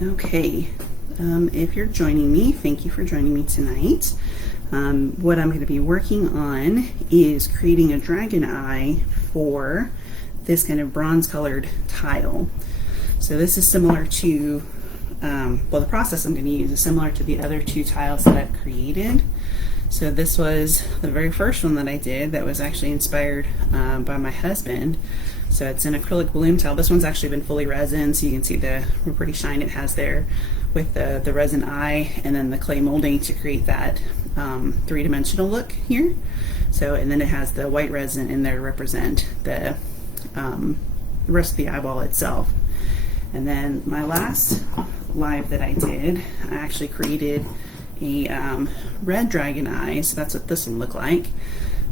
Okay, if you're joining me, thank you for joining me tonight. What I'm going to be working on is creating a dragon eye for this kind of bronze colored tile. So this is similar to, well, the process I'm going to use is similar to the other two tiles that I've created. So this was the very first one that I did that was actually inspired by my husband. So it's an acrylic bloom tile. This one's actually been fully resin, so you can see the pretty shine it has there with the resin eye and then the clay molding to create that three-dimensional look here. So, and then it has the white resin in there to represent the rest of the eyeball itself. And then my last live that I did, I actually created a red dragon eye, so that's what this one looked like.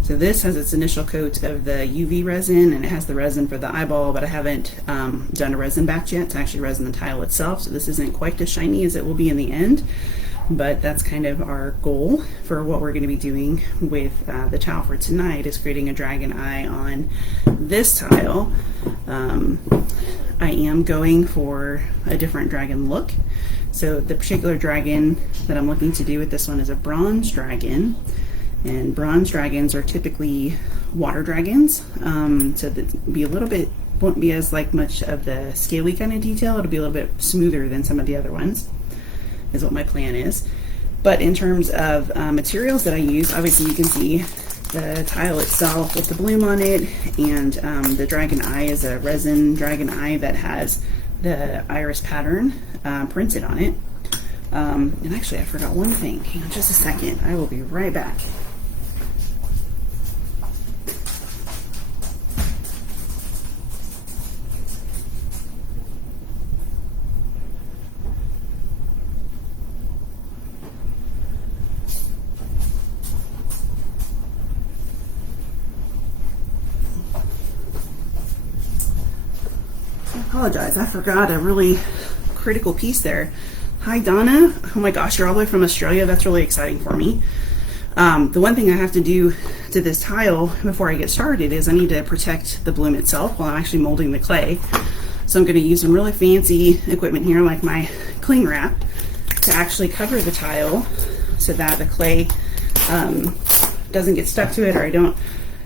So this has its initial coat of the UV resin, and it has the resin for the eyeball, but I haven't done a resin batch yet to actually resin the tile itself, so this isn't quite as shiny as it will be in the end, but that's kind of our goal for what we're going to be doing with the tile for tonight, is creating a dragon eye on this tile. I am going for a different dragon look. So the particular dragon that I'm looking to do with this one is a bronze dragon. And bronze dragons are typically water dragons, so that be a little bit, won't be as like much of the scaly kind of detail. It'll be a little bit smoother than some of the other ones, is what my plan is. But in terms of materials that I use, obviously you can see the tile itself with the bloom on it, and the dragon eye is a resin dragon eye that has the iris pattern printed on it. And actually I forgot one thing. Hang on just a second. I will be right back. I apologize, I forgot a really critical piece there. Hi Donna, oh my gosh, you're all the way from Australia. That's really exciting for me. The one thing I have to do to this tile before I get started is I need to protect the bloom itself while I'm actually molding the clay. So I'm going to use some really fancy equipment here, like my cling wrap, to actually cover the tile so that the clay doesn't get stuck to it, or I don't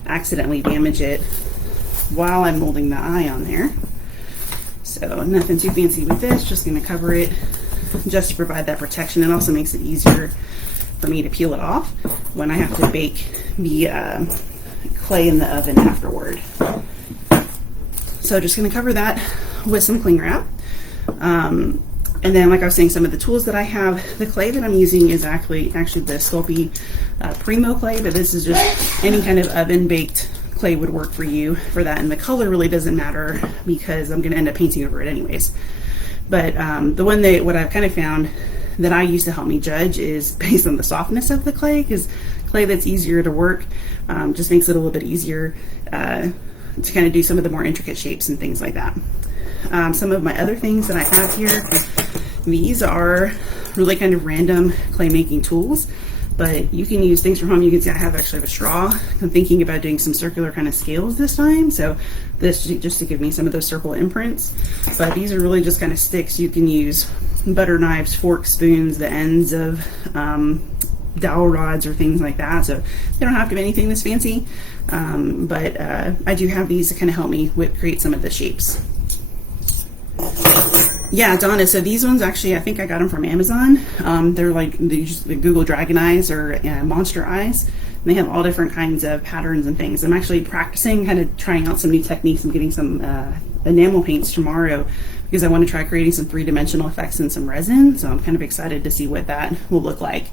accidentally damage it while I'm molding the eye on there. So nothing too fancy with this, just going to cover it just to provide that protection. It also makes it easier for me to peel it off when I have to bake the clay in the oven afterward. So just going to cover that with some cling wrap. And then, like I was saying, some of the tools that I have, the clay that I'm using is actually the Sculpty Premo clay, but this is just any kind of oven baked clay would work for you for that, and the color really doesn't matter because I'm going to end up painting over it anyways. But the one that what I've kind of found that I use to help me judge is based on the softness of the clay, because clay that's easier to work just makes it a little bit easier to kind of do some of the more intricate shapes and things like that. Some of my other things that I have here, these are really kind of random clay making tools, but you can use things from home. You can see I have actually a straw. I'm thinking about doing some circular kind of scales this time, so this just to give me some of those circle imprints. But these are really just kind of sticks. You can use butter knives, forks, spoons, the ends of dowel rods or things like that. So they don't have to be anything this fancy, but I do have these to kind of help me create some of the shapes. Yeah, Donna, so these ones actually, I think I got them from Amazon. They're like the Google Dragon Eyes or Monster Eyes. And they have all different kinds of patterns and things. I'm actually practicing, kind of trying out some new techniques. I'm getting some enamel paints tomorrow because I want to try creating some three-dimensional effects in some resin. So I'm kind of excited to see what that will look like.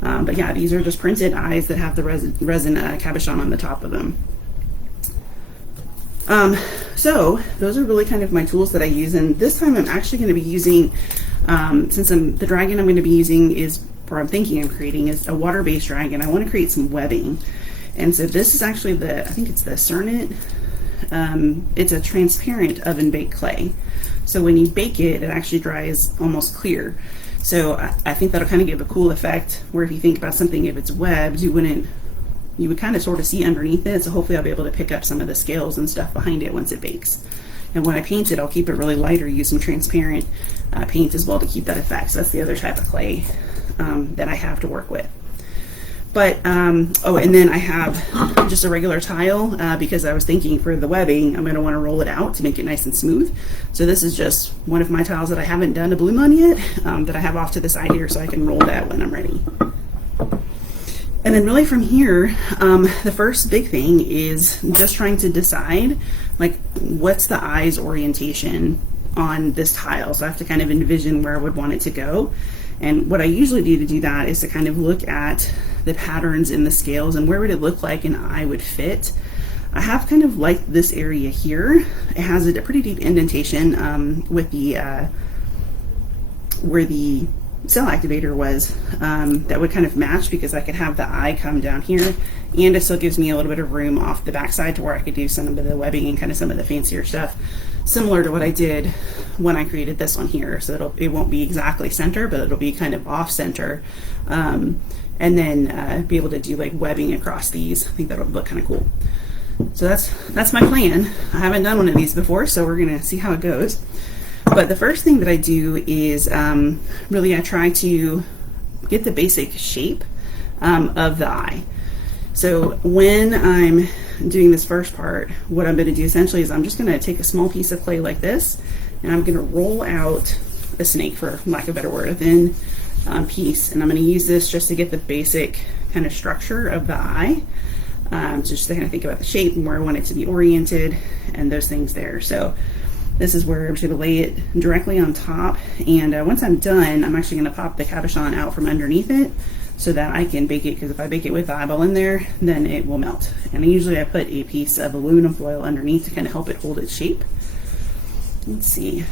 But yeah, these are just printed eyes that have the resin cabochon on the top of them. So those are really kind of my tools that I use, and this time I'm actually going to be using, since the dragon I'm going to be using is, or I'm thinking I'm creating, is a water-based dragon. I want to create some webbing, and so this is actually I think it's the Cernit. It's a transparent oven baked clay, so when you bake it, it actually dries almost clear. So I think that'll kind of give a cool effect, where if you think about something, if it's webbed, you would kind of sort of see underneath it, so hopefully I'll be able to pick up some of the scales and stuff behind it once it bakes. And when I paint it, I'll keep it really light or use some transparent paint as well to keep that effect. So that's the other type of clay that I have to work with. But, oh, and then I have just a regular tile because I was thinking for the webbing, I'm going to want to roll it out to make it nice and smooth. So this is just one of my tiles that I haven't done a bloom on yet that I have off to the side here so I can roll that when I'm ready. And then really from here, the first big thing is just trying to decide like what's the eye's orientation on this tile. So I have to kind of envision where I would want it to go. And what I usually do to do that is to kind of look at the patterns in the scales and where would it look like an eye would fit. I have kind of like this area here. It has a pretty deep indentation with the where the cell activator was that would kind of match because I could have the eye come down here, and it still gives me a little bit of room off the backside to where I could do some of the webbing and kind of some of the fancier stuff, similar to what I did when I created this one here. So it won't be exactly center, but it'll be kind of off center, and then be able to do like webbing across these. I think that'll look kind of cool. So that's my plan. I haven't done one of these before, so we're gonna see how it goes. But the first thing that I do is really I try to get the basic shape of the eye. So when I'm doing this first part, what I'm going to do essentially is I'm just going to take a small piece of clay like this, and I'm going to roll out a snake, for lack of a better word, a thin piece. And I'm going to use this just to get the basic kind of structure of the eye, just to kind of think about the shape and where I want it to be oriented and those things there. So this is where I'm just going to lay it directly on top, and once I'm done, I'm actually going to pop the cabochon out from underneath it so that I can bake it, because if I bake it with the eyeball in there, then it will melt. And usually I put a piece of aluminum foil underneath to kind of help it hold its shape. Let's see.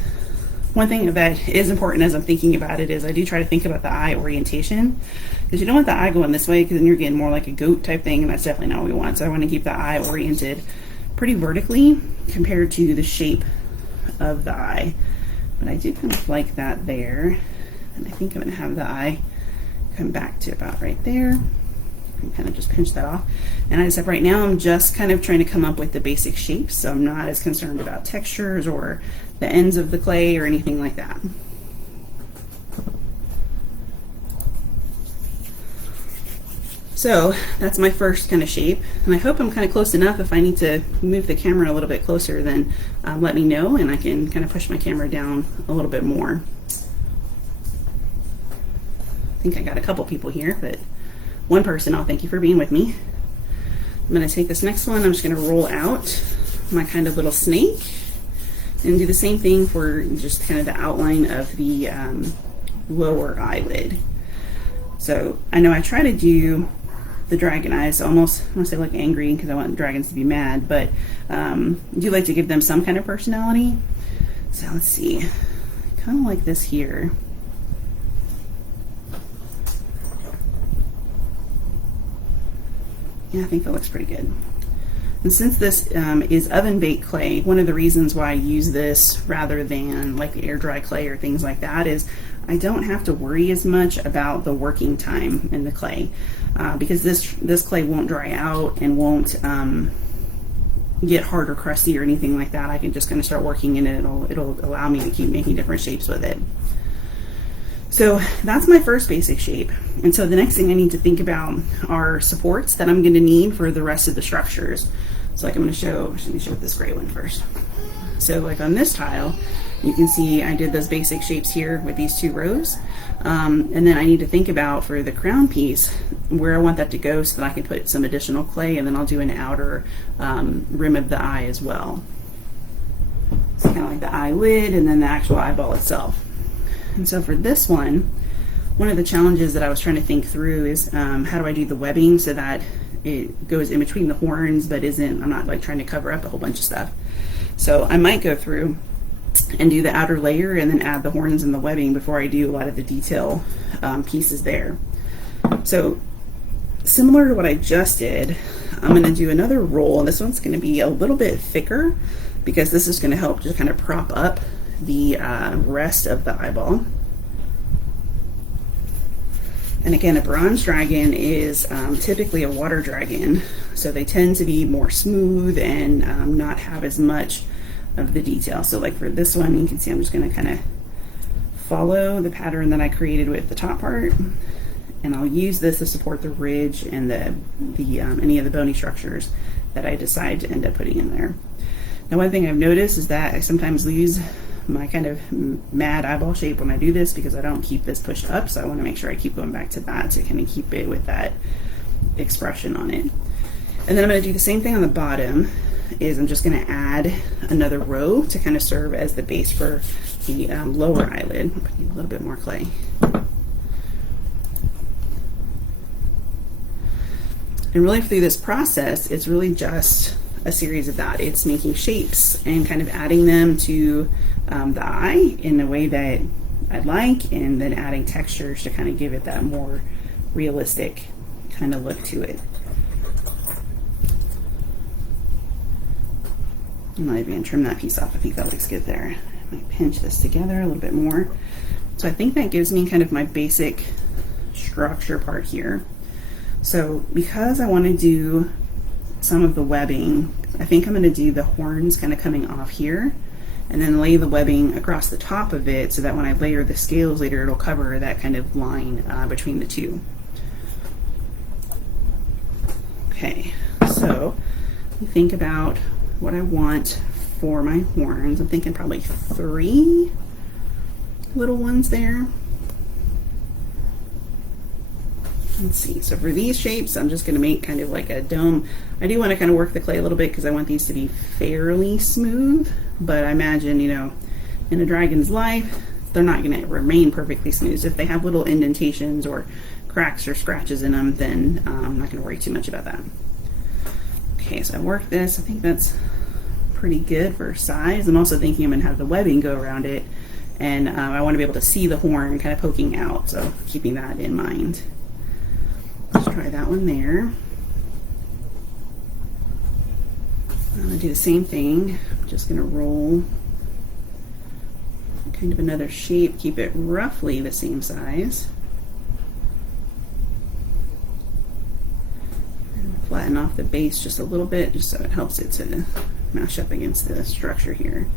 One thing that is important as I'm thinking about it is I do try to think about the eye orientation, because you don't want the eye going this way, because then you're getting more like a goat type thing, and that's definitely not what we want. So I want to keep the eye oriented pretty vertically compared to the shape of the eye. But I do kind of like that there, and I think I'm going to have the eye come back to about right there and kind of just pinch that off. And I said right now I'm just kind of trying to come up with the basic shapes, so I'm not as concerned about textures or the ends of the clay or anything like that. So that's my first kind of shape, and I hope I'm kind of close enough. If I need to move the camera a little bit closer, then let me know and I can kind of push my camera down a little bit more. I think I got a couple people here, but one person, I'll thank you for being with me. I'm going to take this next one, I'm just going to roll out my kind of little snake and do the same thing for just kind of the outline of the lower eyelid. So I know I try to do the dragon eyes almost, I want to say like angry because I want dragons to be mad, but I do like to give them some kind of personality. So let's see, kind of like this here. Yeah, I think that looks pretty good. And since this is oven baked clay, one of the reasons why I use this rather than like the air dry clay or things like that is I don't have to worry as much about the working time in the clay because this clay won't dry out and won't get hard or crusty or anything like that. I can just kind of start working in it. It'll allow me to keep making different shapes with it. So that's my first basic shape. And so the next thing I need to think about are supports that I'm going to need for the rest of the structures. So like let me show this gray one first. So like on this tile, you can see I did those basic shapes here with these two rows. And then I need to think about for the crown piece where I want that to go so that I can put some additional clay, and then I'll do an outer rim of the eye as well. So kind of like the eyelid and then the actual eyeball itself. And so for this one of the challenges that I was trying to think through is how do I do the webbing so that it goes in between the horns but I'm not like trying to cover up a whole bunch of stuff. So I might go through and do the outer layer and then add the horns and the webbing before I do a lot of the detail pieces there. So similar to what I just did, I'm going to do another roll, and this one's going to be a little bit thicker because this is going to help just kind of prop up the rest of the eyeball. And again, a bronze dragon is typically a water dragon, so they tend to be more smooth and not have as much of the detail. So like for this one, you can see I'm just going to kind of follow the pattern that I created with the top part, and I'll use this to support the ridge and the any of the bony structures that I decide to end up putting in there. Now, one thing I've noticed is that I sometimes lose my kind of mad eyeball shape when I do this because I don't keep this pushed up, so I want to make sure I keep going back to that to kind of keep it with that expression on it. And then I'm going to do the same thing on the bottom. Is I'm just going to add another row to kind of serve as the base for the lower eyelid. I'm putting a little bit more clay. And really through this process, it's really just a series of that. It's making shapes and kind of adding them to the eye in a way that I'd like, and then adding textures to kind of give it that more realistic kind of look to it. I'm not even going to trim that piece off. I think that looks good there. I might pinch this together a little bit more. So I think that gives me kind of my basic structure part here. So because I want to do some of the webbing, I think I'm going to do the horns kind of coming off here, and then lay the webbing across the top of it so that when I layer the scales later, it'll cover that kind of line between the two. Okay, so you think about what I want for my horns. I'm thinking probably 3 little ones there. Let's see, so for these shapes, I'm just going to make kind of like a dome. I do want to kind of work the clay a little bit because I want these to be fairly smooth, but I imagine, you know, in a dragon's life, they're not going to remain perfectly smooth. So if they have little indentations or cracks or scratches in them, then I'm not going to worry too much about that. Okay, so I worked this. I think that's pretty good for size. I'm also thinking I'm going to have the webbing go around it, and I want to be able to see the horn kind of poking out, so keeping that in mind. Let's try that one there. I'm going to do the same thing. I'm just going to roll kind of another shape, keep it roughly the same size. Flatten off the base just a little bit, just so it helps it to mash up against the structure here.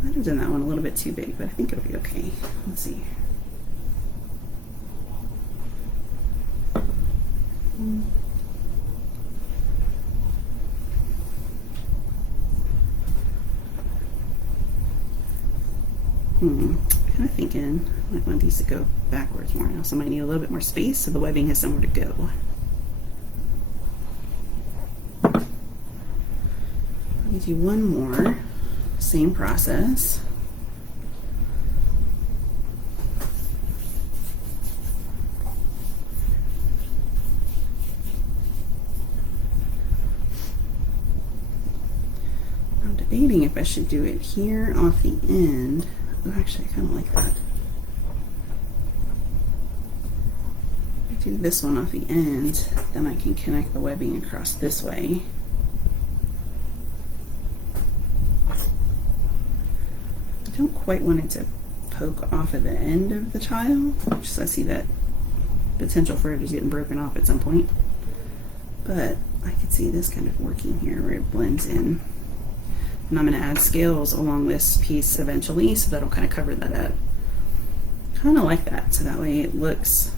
I might have done that one a little bit too big, but I think it'll be okay. Let's see. Kind of thinking I might want these to go backwards more. I also might need a little bit more space so the webbing has somewhere to go. Let me do one more, same process. I'm debating if I should do it here off the end. Oh, actually, I kind of like that. If I do this one off the end, then I can connect the webbing across this way. I don't quite want it to poke off at the end of the tile, just I see that potential for it just getting broken off at some point. But I could see this kind of working here where it blends in. And I'm going to add scales along this piece eventually, so that'll kind of cover that up. Kind of like that, so that way it looks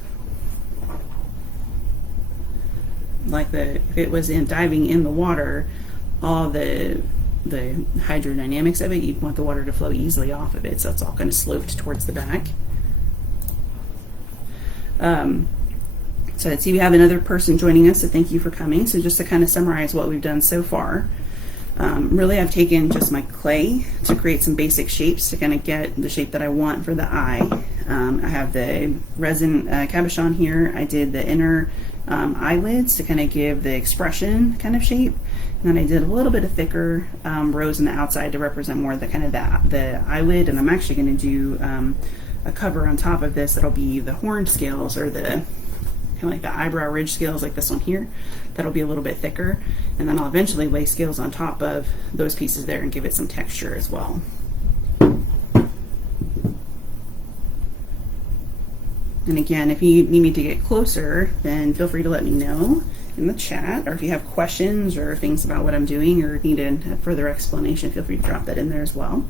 like if it was diving in the water, all the hydrodynamics of it, you'd want the water to flow easily off of it, so it's all kind of sloped towards the back. So let's see, we have another person joining us, so thank you for coming. So just to kind of summarize what we've done so far. Really, I've taken just my clay to create some basic shapes to kind of get the shape that I want for the eye. I have the resin cabochon here. I did the inner eyelids to kind of give the expression kind of shape. And then I did a little bit of thicker rows on the outside to represent more the kind of the eyelid. And I'm actually going to do a cover on top of this that'll be the horn scales, or the kind of like the eyebrow ridge scales, like this one here. That'll be a little bit thicker, and then I'll eventually lay scales on top of those pieces there and give it some texture as well. And again, if you need me to get closer, then feel free to let me know, in the chat, or if you have questions or things about what I'm doing or need a further explanation, feel free to drop that in there as well.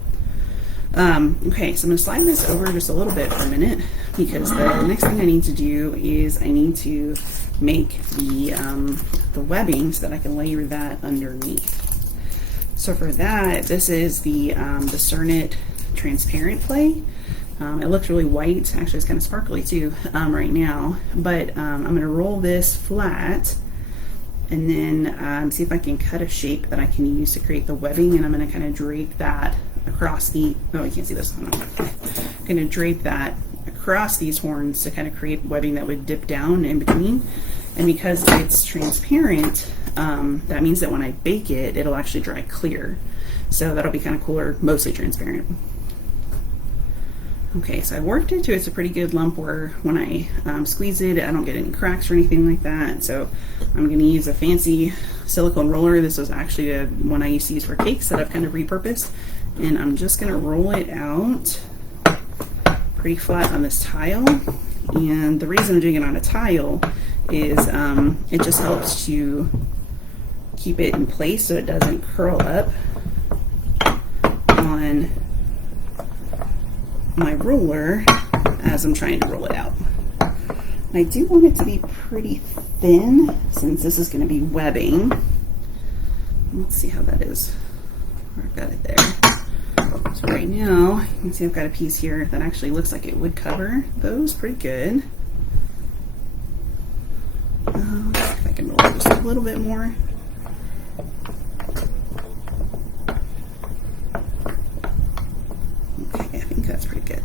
Okay, so I'm going to slide this over just a little bit for a minute, because the next thing I need to do is I need to make the webbing so that I can layer that underneath. So for that, this is the Cernit transparent clay. It looks really white, actually it's kind of sparkly too right now, but I'm going to roll this flat and then see if I can cut a shape that I can use to create the webbing, and I'm going to kind of drape that across the, oh, you can't see this. I'm going to drape that across these horns to kind of create webbing that would dip down in between. And because it's transparent, that means that when I bake it, it'll actually dry clear. So that'll be kind of cooler, mostly transparent. Okay, so I worked it to it's a pretty good lump where when I squeeze it, I don't get any cracks or anything like that. So I'm going to use a fancy silicone roller. This was actually one I used to use for cakes that I've kind of repurposed. And I'm just going to roll it out pretty flat on this tile. And the reason I'm doing it on a tile is it just helps to keep it in place so it doesn't curl up on my roller as I'm trying to roll it out. And I do want it to be pretty thin since this is going to be webbing. Let's see how that is. I've got it there. So right now, you can see I've got a piece here that actually looks like it would cover those pretty good. Let's see if I can roll it just a little bit more. Okay, I think that's pretty good.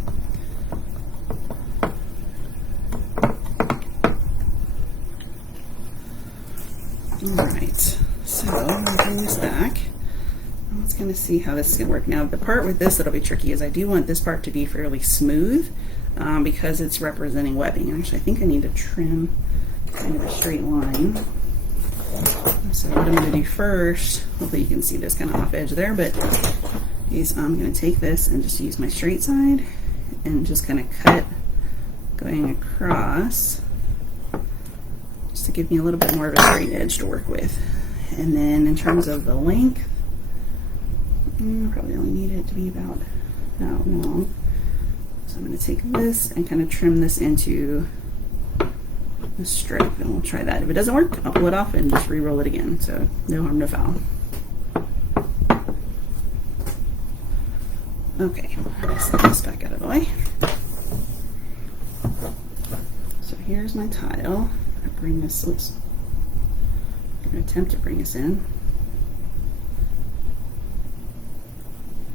Alright, so I'm going to bring this back. Let's kind of see how this is going to work. Now, the part with this that'll be tricky is I do want this part to be fairly smooth because it's representing webbing. Actually, I think I need to trim kind of a straight line. So what I'm going to do first, hopefully you can see this kind of off edge there, but is I'm going to take this and just use my straight side and just kind of cut going across just to give me a little bit more of a straight edge to work with. And then in terms of the length, probably only need it to be about that long. So I'm going to take this and kind of trim this into the stripe, and we'll try that. If it doesn't work, I'll pull it off and just re-roll it again. So no harm, no foul. Okay, let's set this back out of the way. So here's my tile. I bring this, oops, I'm going to attempt to bring this in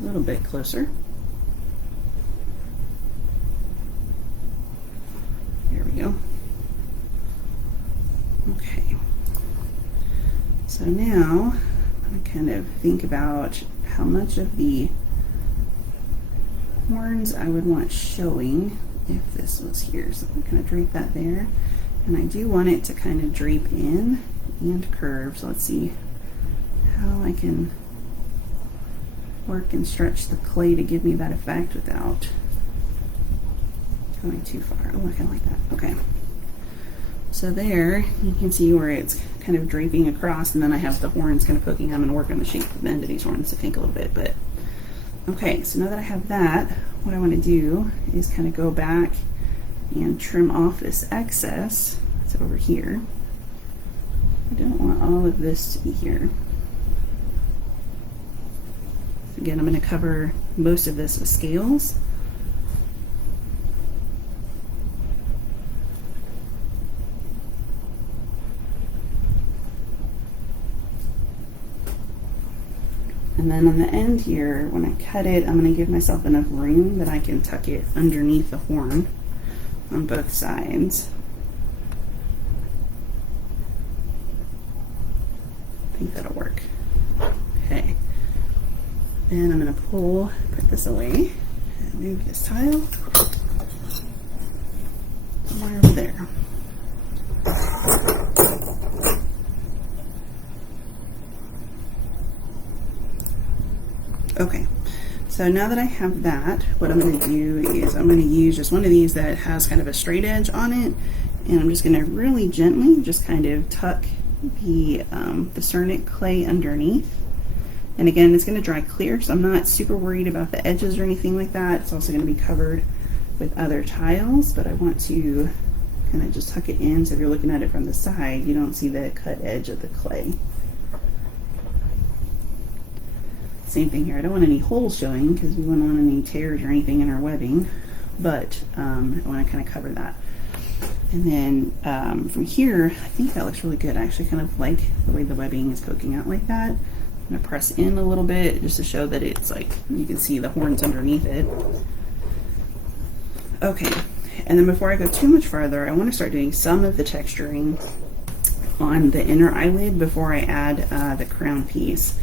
a little bit closer. There we go. Okay. So now I'm going to kind of think about how much of the horns I would want showing if this was here. So I'm going to drape that there. And I do want it to kind of drape in and curve. So let's see how I can work and stretch the clay to give me that effect without going too far. Oh, I kind of like that. Okay. So there, you can see where it's kind of draping across, and then I have the horns kind of poking. I'm going to work on the shape of the end of these horns to pink a little bit. But okay, so now that I have that, what I want to do is kind of go back and trim off this excess that's over here. I don't want all of this to be here. Again, I'm going to cover most of this with scales. And then on the end here, when I cut it, I'm going to give myself enough room that I can tuck it underneath the horn on both sides. I think that'll work. Okay. And I'm going to put this away and move this tile somewhere over there. Okay, so now that I have that, what I'm going to do is I'm going to use just one of these that has kind of a straight edge on it, and I'm just going to really gently just kind of tuck the Cernit clay underneath. And again, it's going to dry clear, so I'm not super worried about the edges or anything like that. It's also going to be covered with other tiles, but I want to kind of just tuck it in so if you're looking at it from the side, you don't see the cut edge of the clay. Same thing here. I don't want any holes showing because we wouldn't want any tears or anything in our webbing, but I want to kind of cover that. And then from here, I think that looks really good. I actually kind of like the way the webbing is poking out like that. I'm going to press in a little bit just to show that it's like, you can see the horns underneath it. Okay, and then before I go too much farther, I want to start doing some of the texturing on the inner eyelid before I add the crown piece.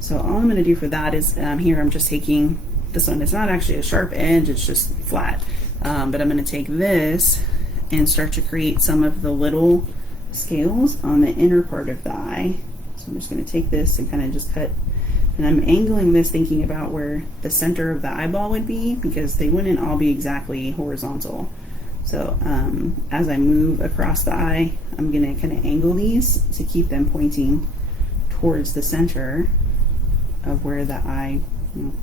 So all I'm going to do for that is here I'm just taking this one. It's not actually a sharp edge, it's just flat. But I'm going to take this and start to create some of the little scales on the inner part of the eye. So I'm just going to take this and kind of just cut, and I'm angling this thinking about where the center of the eyeball would be because they wouldn't all be exactly horizontal. So as I move across the eye, I'm going to kind of angle these to keep them pointing towards the center of where the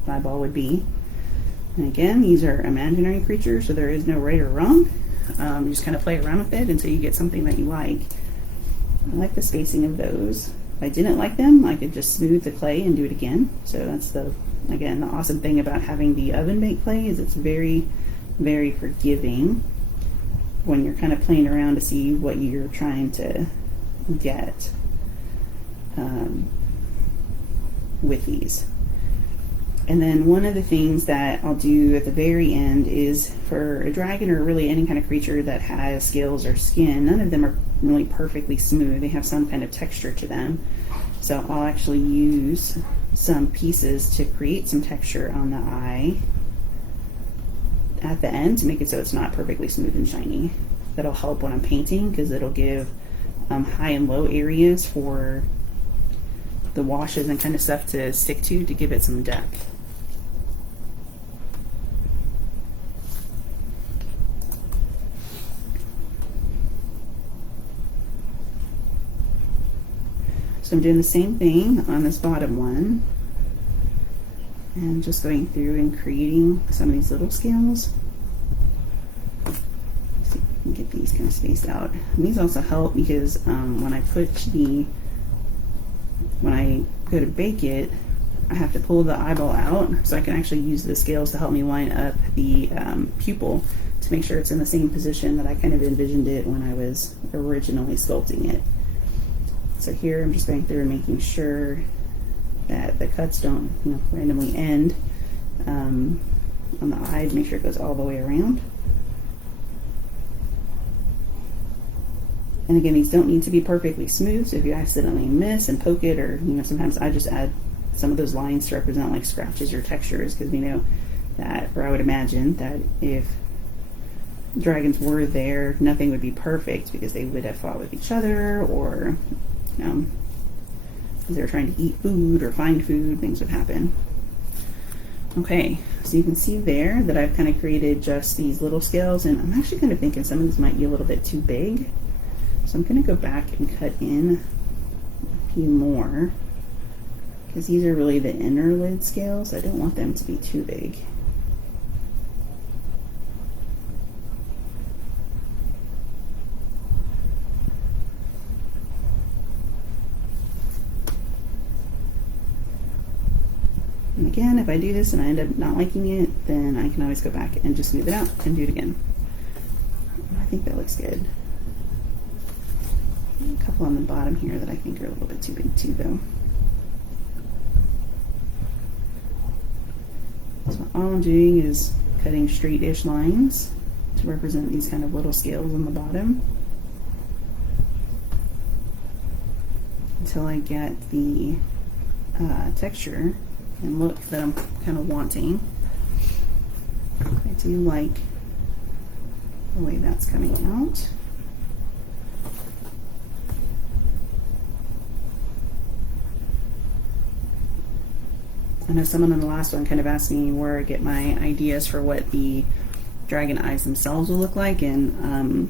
eyeball would be. And again, these are imaginary creatures, so there is no right or wrong. You just kind of play around with it until you get something that you like. I like the spacing of those. If I didn't like them, I could just smooth the clay and do it again. So that's again, the awesome thing about having the oven baked clay is it's very, very forgiving when you're kind of playing around to see what you're trying to get with these. And then one of the things that I'll do at the very end is for a dragon or really any kind of creature that has scales or skin, none of them are really perfectly smooth. They have some kind of texture to them. So I'll actually use some pieces to create some texture on the eye at the end to make it so it's not perfectly smooth and shiny. That'll help when I'm painting because it'll give high and low areas for the washes and kind of stuff to stick to give it some depth. So I'm doing the same thing on this bottom one and just going through and creating some of these little scales. See if we can get these kind of spaced out. And these also help because when I go to bake it, I have to pull the eyeball out so I can actually use the scales to help me line up the pupil to make sure it's in the same position that I kind of envisioned it when I was originally sculpting it. So here I'm just going through and making sure that the cuts don't randomly end on the eye to make sure it goes all the way around. And again, these don't need to be perfectly smooth, so if you accidentally miss and poke it, or sometimes I just add some of those lines to represent like scratches or textures, because we know that, or I would imagine that if dragons were there, nothing would be perfect because they would have fought with each other, or because they were trying to eat food or find food, things would happen. Okay, so you can see there that I've kind of created just these little scales, and I'm actually kind of thinking some of these might be a little bit too big. So I'm going to go back and cut in a few more because these are really the inner lid scales. I don't want them to be too big. And again, if I do this and I end up not liking it, then I can always go back and just smooth it out and do it again. I think that looks good. A couple on the bottom here that I think are a little bit too big too, though. So all I'm doing is cutting straight-ish lines to represent these kind of little scales on the bottom until I get the texture and look that I'm kind of wanting. I do like the way that's coming out. I know someone on the last one kind of asked me where I get my ideas for what the dragon eyes themselves will look like, and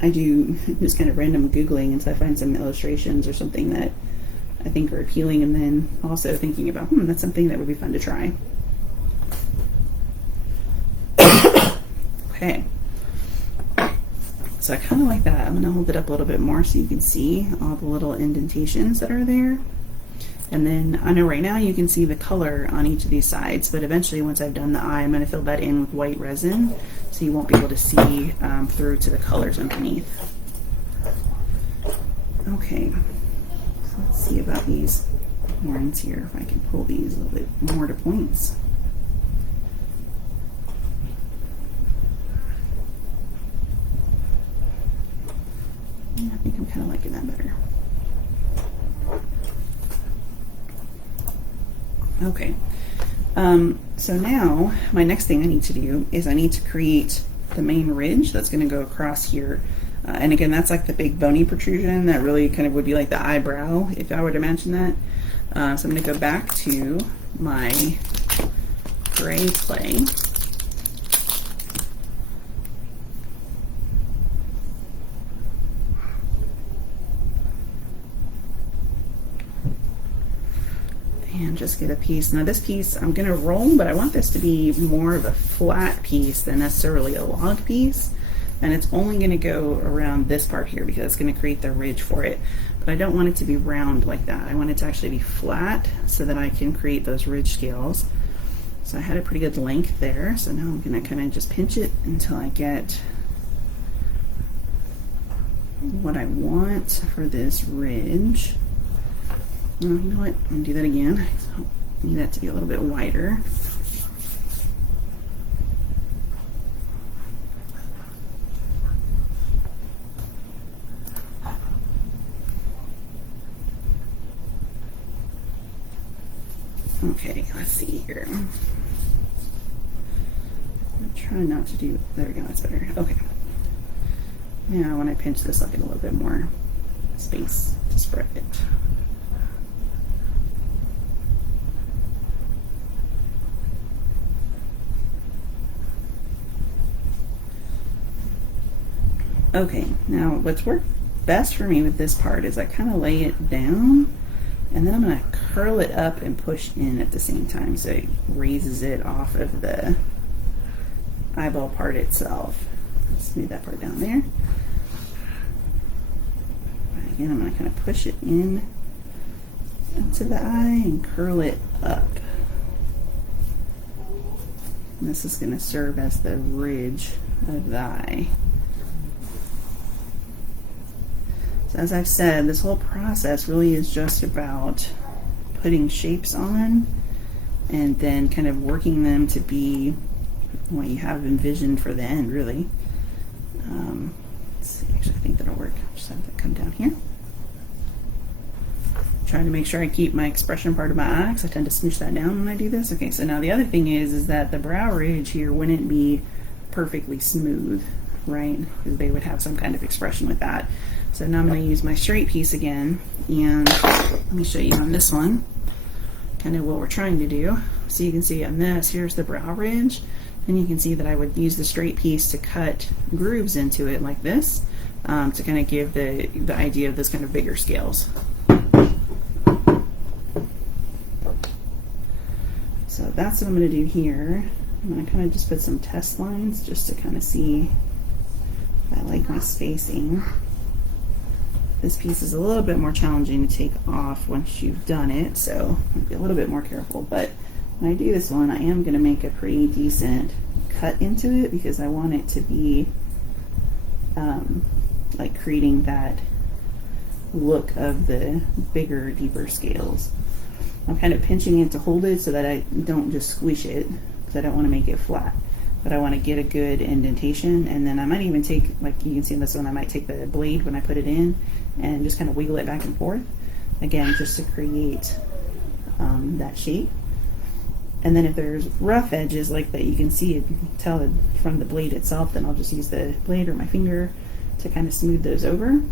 I do just kind of random Googling until I find some illustrations or something that I think are appealing, and then also thinking about, that's something that would be fun to try. Okay. So I kind of like that. I'm going to hold it up a little bit more so you can see all the little indentations that are there. And then I know right now you can see the color on each of these sides, but eventually once I've done the eye, I'm going to fill that in with white resin so you won't be able to see through to the colors underneath. Okay, so let's see about these horns here, if I can pull these a little bit more to points. Yeah, I think I'm kind of liking that better. Okay, so now my next thing I need to do is I need to create the main ridge that's going to go across here. And again, that's like the big bony protrusion that really kind of would be like the eyebrow, if I were to mention that. So I'm going to go back to my gray clay. And just get a piece. Now this piece I'm going to roll, but I want this to be more of a flat piece than necessarily a log piece. And it's only going to go around this part here because it's going to create the ridge for it. But I don't want it to be round like that. I want it to actually be flat so that I can create those ridge scales. So I had a pretty good length there. So now I'm going to kind of just pinch it until I get what I want for this ridge. Oh, you know what? I'm going to do that again. So I need that to be a little bit wider. Okay, let's see here. I'm trying not to do, there we go, that's better. Okay. Now when I pinch this, I'll get a little bit more space to spread it. Okay, now what's worked best for me with this part is I kind of lay it down and then I'm going to curl it up and push in at the same time so it raises it off of the eyeball part itself. Let's move that part down there. Again, I'm going to kind of push it in into the eye and curl it up. And this is going to serve as the ridge of the eye. So as I've said, this whole process really is just about putting shapes on and then kind of working them to be what you have envisioned for the end, really. Let's see, actually I think that'll work. I'll just have that come down here. Trying to make sure I keep my expression part of my eye because I tend to smoosh that down when I do this. Okay, so now the other thing is that the brow ridge here wouldn't be perfectly smooth, right? Because they would have some kind of expression with that. So now I'm going to use my straight piece again, and let me show you on this one kind of what we're trying to do. So you can see on this, here's the brow ridge, and you can see that I would use the straight piece to cut grooves into it like this to kind of give the idea of those kind of bigger scales. So that's what I'm going to do here. I'm going to kind of just put some test lines just to kind of see if I like my spacing. This piece is a little bit more challenging to take off once you've done it, so I'll be a little bit more careful. But when I do this one, I am going to make a pretty decent cut into it because I want it to be like creating that look of the bigger, deeper scales. I'm kind of pinching it to hold it so that I don't just squish it because I don't want to make it flat. But I want to get a good indentation, and then I might even take, like you can see in this one, I might take the blade when I put it in and just kind of wiggle it back and forth, again, just to create that shape. And then if there's rough edges like that, you can see it, tell from the blade itself, then I'll just use the blade or my finger to kind of smooth those over.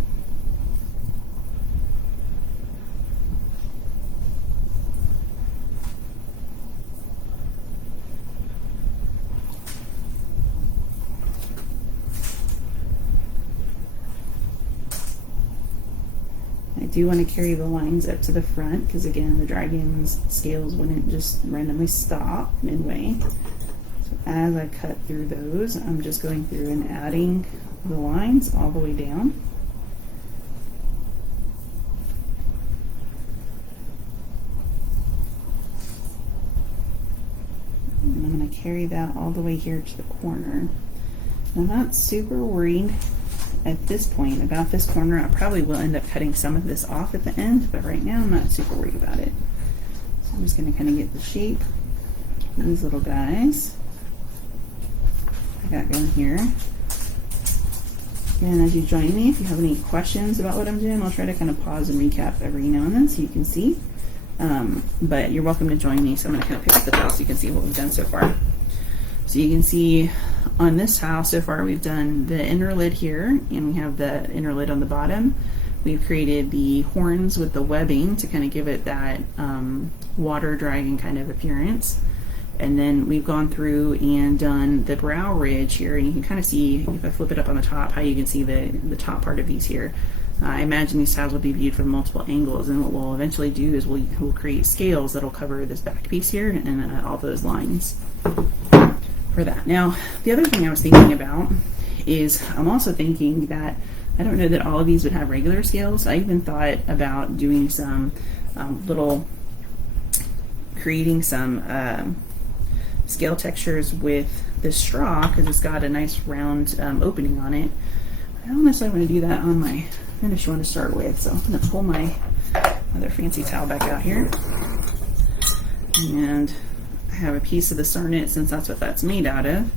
do want to carry the lines up to the front because again the dragon's scales wouldn't just randomly stop midway. So as I cut through those, I'm just going through and adding the lines all the way down. And I'm going to carry that all the way here to the corner. I'm not super worried at this point about this corner. I probably will end up cutting some of this off at the end, but right now I'm not super worried about it. So I'm just going to kind of get the shape of these little guys I got going here. And as you join me, if you have any questions about what I'm doing, I'll try to kind of pause and recap every now and then so you can see. But you're welcome to join me, so I'm going to kind of pick up the tile so you can see what we've done so far. So you can see on this tile so far we've done the inner lid here, and we have the inner lid on the bottom. We've created the horns with the webbing to kind of give it that water dragon kind of appearance. And then we've gone through and done the brow ridge here, and you can kind of see, if I flip it up on the top, how you can see the top part of these here. I imagine these tiles will be viewed from multiple angles, and what we'll eventually do is we'll create scales that'll cover this back piece here and all those lines for that. Now, the other thing I was thinking about is I'm also thinking that I don't know that all of these would have regular scales. I even thought about doing some creating some scale textures with this straw because it's got a nice round opening on it. I don't necessarily want to do that on my finished one to start with, so I'm going to pull my other fancy towel back out here, and I have a piece of the Cernit since that's what that's made out of.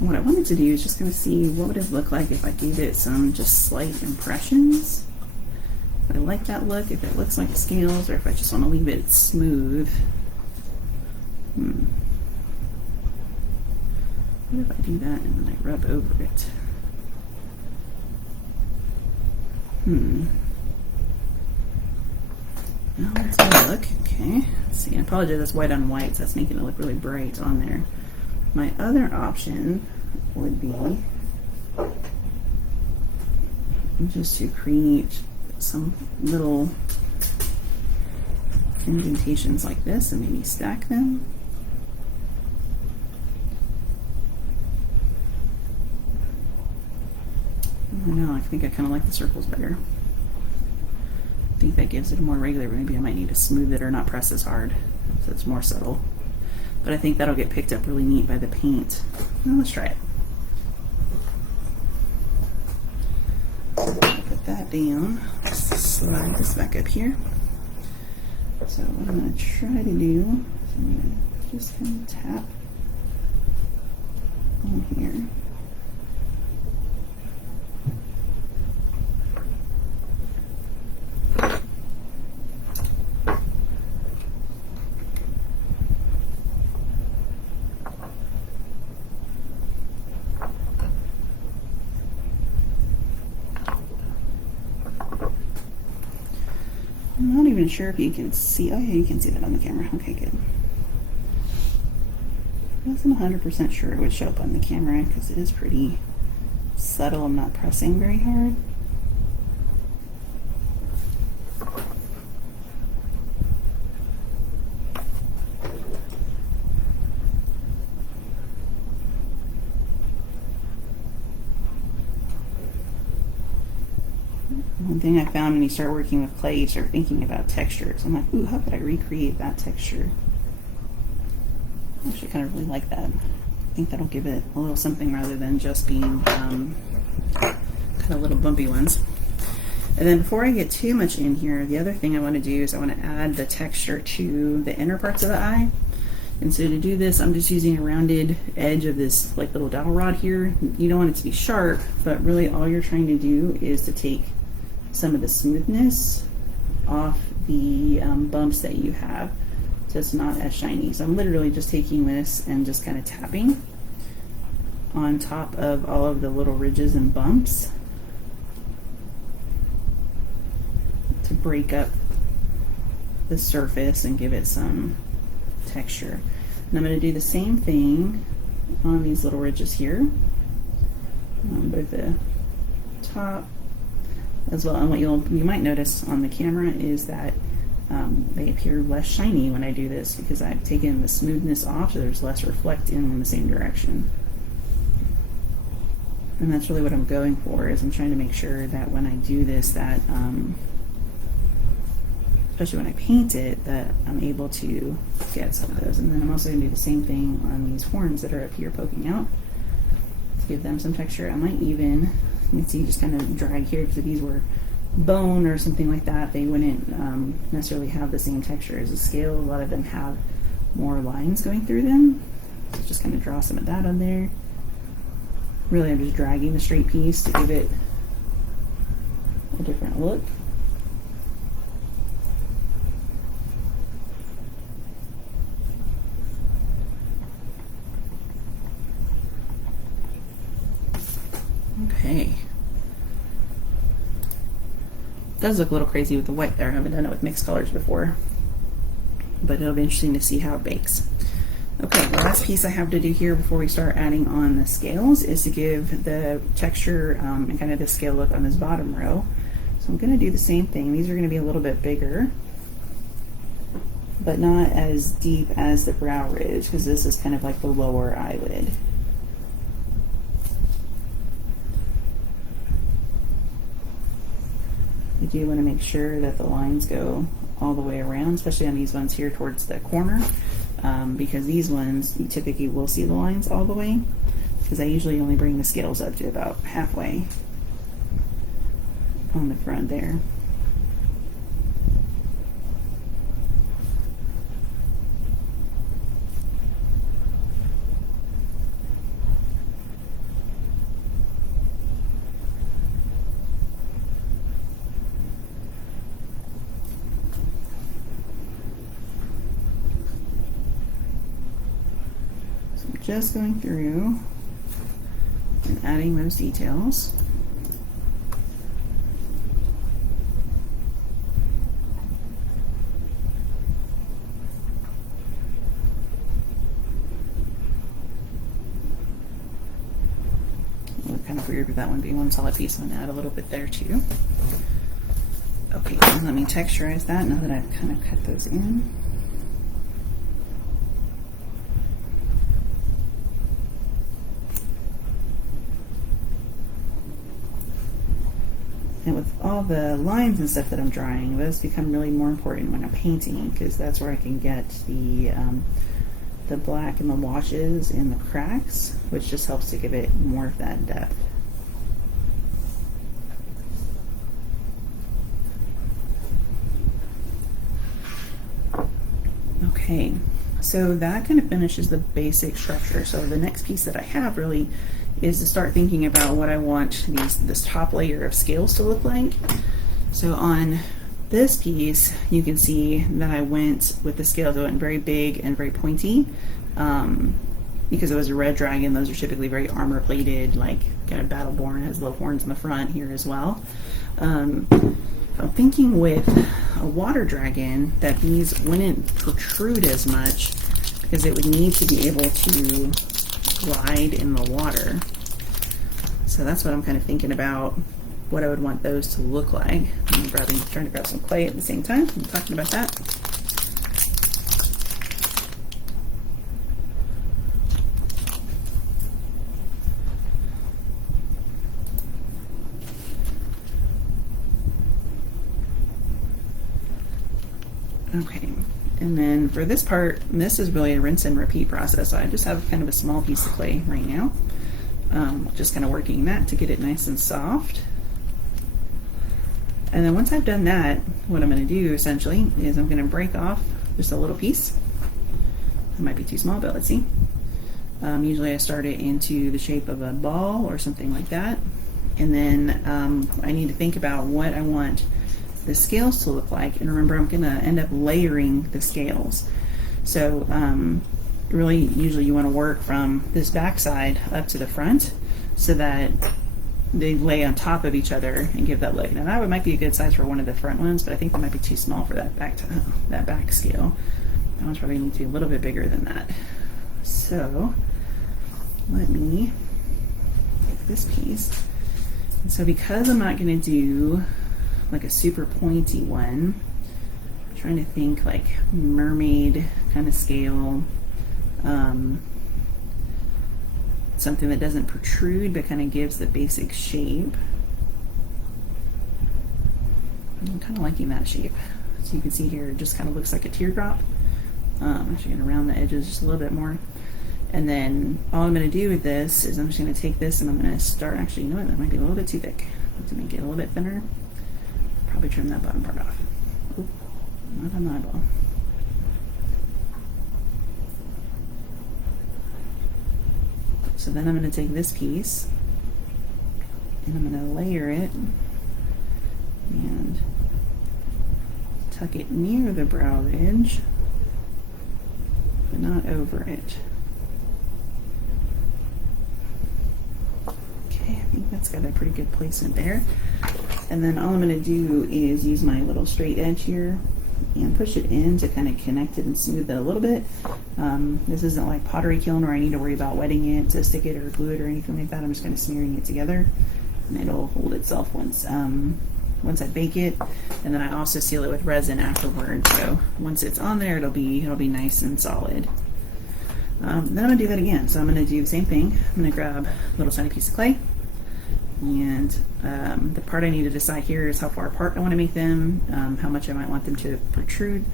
And what I wanted to do is just kind of see what would it look like if I gave it some just slight impressions. If I like that look, if it looks like scales, or if I just want to leave it smooth. What if I do that and then I rub over it? Now let's have a look. Okay, let's see. I apologize, that's white on white, so that's making it look really bright on there. My other option would be just to create some little indentations like this and maybe stack them. I don't know, I think I kind of like the circles better. I think that gives it a more regular, maybe I might need to smooth it or not press as hard so it's more subtle. But I think that'll get picked up really neat by the paint. Well, let's try it. Put that down, slide this back up here. So what I'm going to try to do is I'm going to just kind of tap on here. I'm not even sure if you can see. Oh yeah, you can see that on the camera. Okay, good. I wasn't 100% sure it would show up on the camera because it is pretty subtle. I'm not pressing very hard. One thing I found when you start working with clay, you start thinking about textures. I'm like, ooh, how could I recreate that texture? I actually kind of really like that. I think that'll give it a little something rather than just being kind of little bumpy ones. And then before I get too much in here, the other thing I want to do is I want to add the texture to the inner parts of the eye. And so to do this, I'm just using a rounded edge of this like little dowel rod here. You don't want it to be sharp, but really all you're trying to do is to take some of the smoothness off the bumps that you have, so it's not as shiny. So I'm literally just taking this and just kind of tapping on top of all of the little ridges and bumps to break up the surface and give it some texture. And I'm going to do the same thing on these little ridges here, on both the top as well. And what you might notice on the camera is that they appear less shiny when I do this because I've taken the smoothness off, so there's less reflect in the same direction. And that's really what I'm going for, is I'm trying to make sure that when I do this, that especially when I paint it, that I'm able to get some of those. And then I'm also going to do the same thing on these horns that are up here poking out to give them some texture. I might even, you can see, just kind of drag here, because if these were bone or something like that, they wouldn't necessarily have the same texture as a scale. A lot of them have more lines going through them. So just kind of draw some of that on there. Really, I'm just dragging the straight piece to give it a different look. Okay. It does look a little crazy with the white there. I haven't done it with mixed colors before, but it'll be interesting to see how it bakes. Okay, the last piece I have to do here before we start adding on the scales is to give the texture and kind of the scale look on this bottom row. So I'm going to do the same thing. These are going to be a little bit bigger, but not as deep as the brow ridge, because this is kind of like the lower eyelid. I do want to make sure that the lines go all the way around, especially on these ones here towards the corner. Because these ones, you typically will see the lines all the way, because I usually only bring the scales up to about halfway on the front there. Just going through and adding those details. Look kind of weird with that one being one solid piece. I'm going to add a little bit there too. Okay, let me texturize that now that I've kind of cut those in. And with all the lines and stuff that I'm drawing, those become really more important when I'm painting, because that's where I can get the black and the washes in the cracks, which just helps to give it more of that depth. Okay, so that kind of finishes the basic structure. So the next piece that I have really is to start thinking about what I want this top layer of scales to look like. So on this piece, you can see that I went with the scales. I went very big and very pointy because it was a red dragon. Those are typically very armor plated, like kind of battle-born, has little horns in the front here as well. I'm thinking with a water dragon that these wouldn't protrude as much, because it would need to be able to glide in the water. So that's what I'm kind of thinking about, what I would want those to look like. I'm trying to grab some clay at the same time. I'm talking about that. Okay, and then for this part, this is really a rinse and repeat process. So I just have kind of a small piece of clay right now. Just kind of working that to get it nice and soft. And then once I've done that, what I'm going to do essentially is I'm going to break off just a little piece. It might be too small, but let's see. Usually I start it into the shape of a ball or something like that. And then I need to think about what I want the scales to look like. And remember, I'm going to end up layering the scales. So really, usually you want to work from this back side up to the front so that they lay on top of each other and give that look. Now that might be a good size for one of the front ones, but I think that might be too small for that back scale. That one's probably need to be a little bit bigger than that. So let me take this piece And so because I'm not going to do like a super pointy one, I'm trying to think like mermaid kind of scale, something that doesn't protrude but kind of gives the basic shape. I'm kind of liking that shape. So you can see here it just kind of looks like a teardrop. I'm actually going to round the edges just a little bit more. And then all I'm going to do with this is I'm just going to take this and I'm going to start, actually, you know what, that might be a little bit too thick. I have to make it a little bit thinner. Probably trim that bottom part off. Oop, not on the eyeball. So then I'm going to take this piece and I'm going to layer it and tuck it near the brow ridge, but not over it. Okay, I think that's got a pretty good placement there. And then all I'm going to do is use my little straight edge here and push it in to kind of connect it and smooth it a little bit. This isn't like pottery kiln where I need to worry about wetting it to stick it or glue it or anything like that. I'm just kind of smearing it together and it'll hold itself once I bake it, and then I also seal it with resin afterwards. So once it's on there, it'll be nice and solid. Then I'm gonna do that again. So I'm gonna do the same thing. I'm gonna grab a little tiny piece of clay, and the part I need to decide here is how far apart I want to make them, how much I might want them to protrude.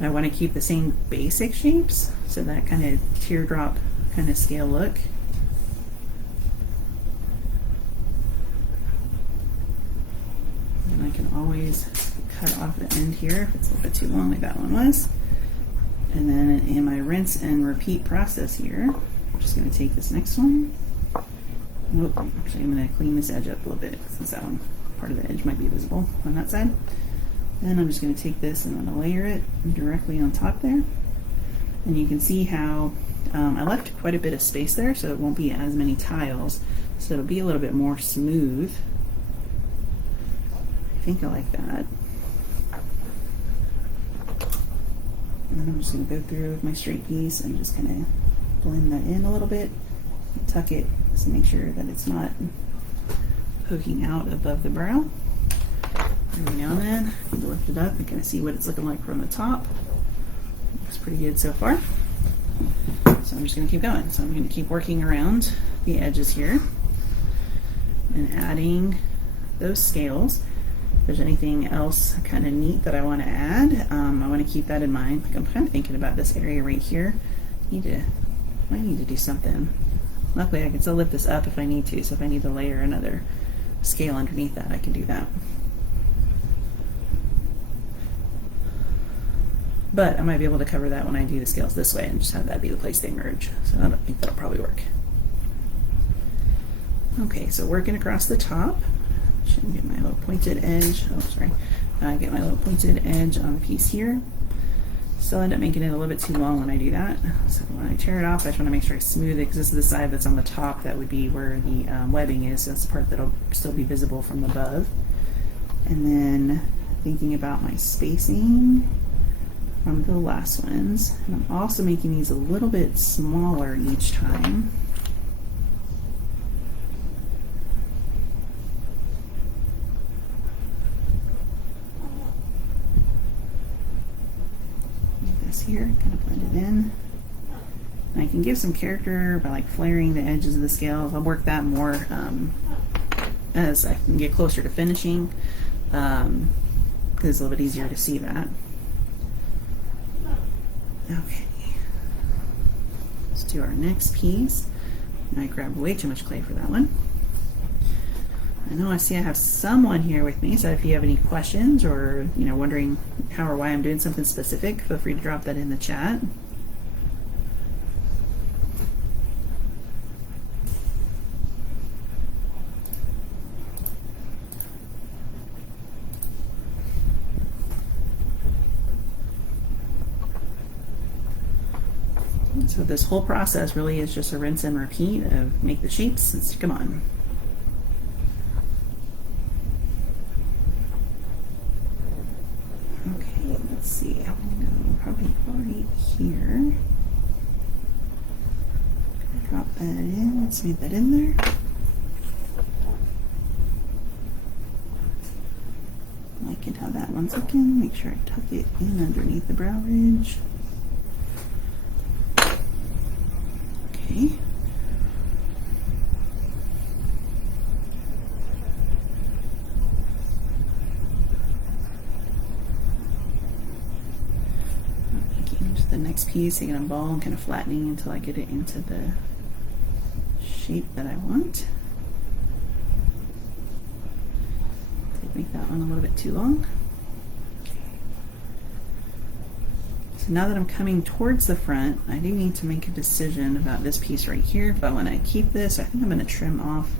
I want to keep the same basic shapes, so that kind of teardrop kind of scale look. I can always cut off the end here if it's a little bit too long like that one was. And then in my rinse and repeat process here, I'm just going to take this next one. Nope, actually I'm going to clean this edge up a little bit since that one, part of the edge might be visible on that side. Then I'm just going to take this and I'm going to layer it directly on top there. And you can see how I left quite a bit of space there, so it won't be as many tiles. So it'll be a little bit more smooth. I think I like that. And then I'm just going to go through with my straight piece and just kind of blend that in a little bit, tuck it just to make sure that it's not poking out above the brow. Every now and then, you can lift it up and kind of see what it's looking like from the top. Looks pretty good so far. So I'm just going to keep going. So I'm going to keep working around the edges here and adding those scales. If there's anything else kind of neat that I want to add, I want to keep that in mind. Like I'm kind of thinking about this area right here. I might need to do something. Luckily I can still lift this up if I need to, so if I need to layer another scale underneath that, I can do that. But I might be able to cover that when I do the scales this way and just have that be the place they merge. So I think that'll probably work. Okay, so working across the top. Should get my little pointed edge. Oh, sorry. Get my little pointed edge on the piece here. Still end up making it a little bit too long when I do that. So when I tear it off, I just want to make sure I smooth it because this is the side that's on the top. That would be where the webbing is. So that's the part that'll still be visible from above. And then thinking about my spacing from the last ones. And I'm also making these a little bit smaller each time. Here, kind of blend it in. And I can give some character by like flaring the edges of the scales. I'll work that more as I can get closer to finishing, because it's a little bit easier to see that. Okay, let's do our next piece. And I grabbed way too much clay for that one. I know I see I have someone here with me, so if you have any questions or wondering how or why I'm doing something specific, feel free to drop that in the chat. So this whole process really is just a rinse and repeat of make the shapes and stick them on. Let's see, I'm going to go probably right here. Drop that in, let's leave that in there. one second, make sure I tuck it in underneath the brow ridge. Okay. The next piece, taking a ball and kind of flattening until I get it into the shape that I want. Did make that one a little bit too long. So now that I'm coming towards the front, I do need to make a decision about this piece right here. If I want to keep this, I think I'm going to trim off.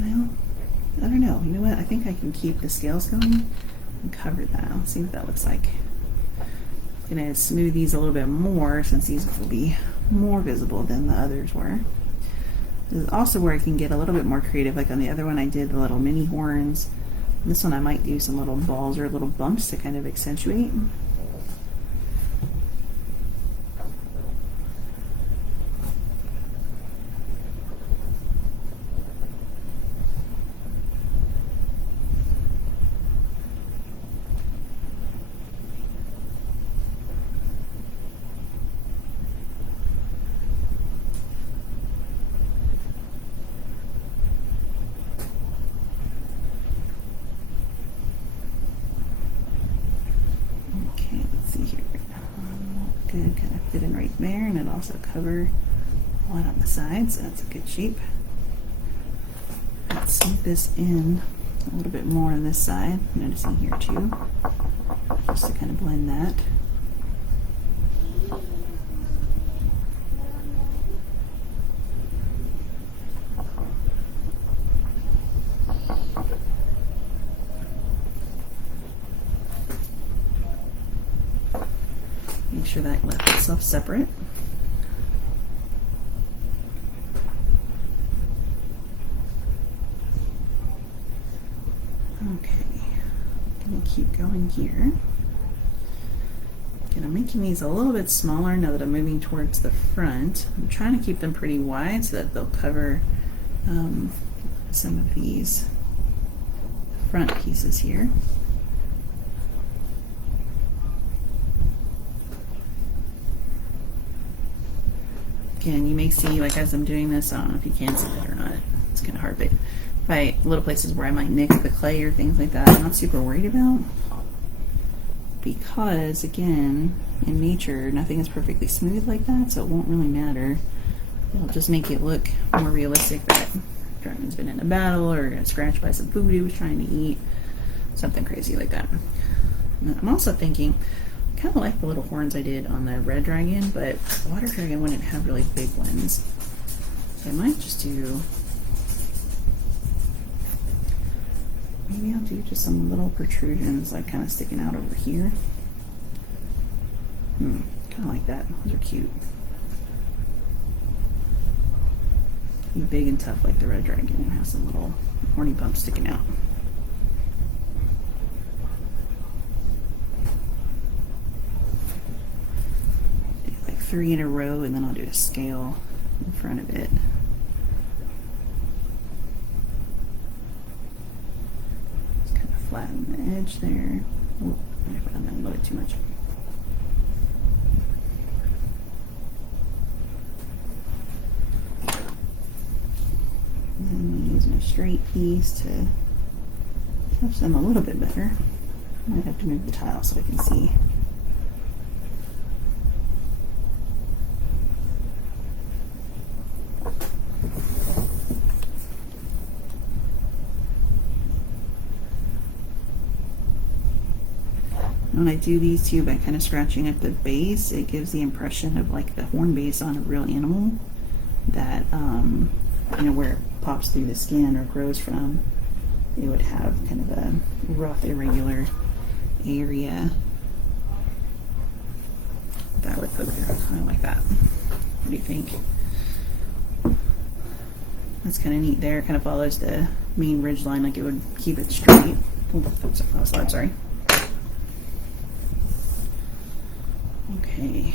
Well, I don't know. You know what? I think I can keep the scales going and cover that. Let's see what that looks like. I'm going to smooth these a little bit more since these will be more visible than the others were. This is also where I can get a little bit more creative. Like on the other one I did the little mini horns. This one I might do some little balls or little bumps to kind of accentuate. Good, kind of fit in right there, and it also cover a lot on the sides, so that's a good shape. Let's smooth this in a little bit more on this side, noticing here too, just to kind of blend that. Make sure that left itself separate. Okay, I'm gonna keep going here. And I'm making these a little bit smaller now that I'm moving towards the front. I'm trying to keep them pretty wide so that they'll cover some of these front pieces here. Again, you may see, like as I'm doing this, I don't know if you can see that or not, it's kind of hard, but if I, little places where I might nick the clay or things like that, I'm not super worried about, because again, in nature, nothing is perfectly smooth like that, so it won't really matter. It'll just make it look more realistic that dragon's been in a battle or got scratched by some food he was trying to eat, something crazy like that. And I'm also thinking, kind of like the little horns I did on the red dragon, but water dragon wouldn't have really big ones. So I might just do, maybe I'll do just some little protrusions like kind of sticking out over here. Kind of like that. Those are cute. Be big and tough like the red dragon and have some little horny bumps sticking out. Do like 3 in a row, and then I'll do a scale in front of it. Just kind of flatten the edge there. Oh, I put on that a little bit too much. And I'm using a straight piece to touch them a little bit better. I might have to move the tile so I can see. When I do these too, by kind of scratching at the base, it gives the impression of like the horn base on a real animal, that you know, where it pops through the skin or grows from, it would have kind of a rough, irregular area that would put there, kind of like that. What do you think? That's kind of neat there. Kind of follows the main ridge line, like it would keep it straight. Oops, that was loud, sorry. Okay.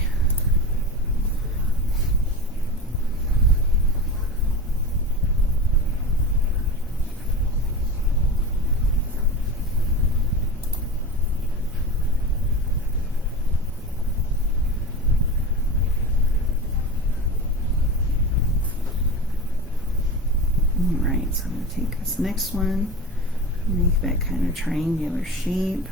Alright, so I'm going to take this next one, make that kind of triangular shape.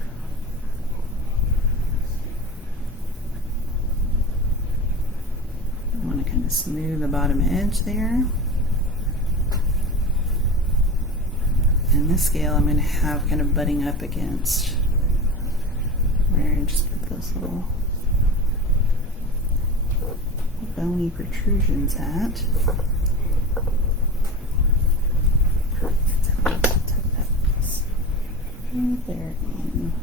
I want to kind of smooth the bottom edge there. And this scale I'm going to have kind of butting up against where I just put those little bony protrusions at. Right there and